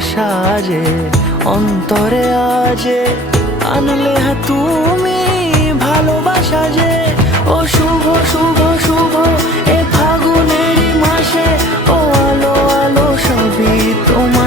সাজে অন্তরে আজে আনলে তুমি ভালোবাসা যে। ও শুভ শুভ শুভ এ ফাগুনেরই মাসে, ও আলো আলো সবই তোমার।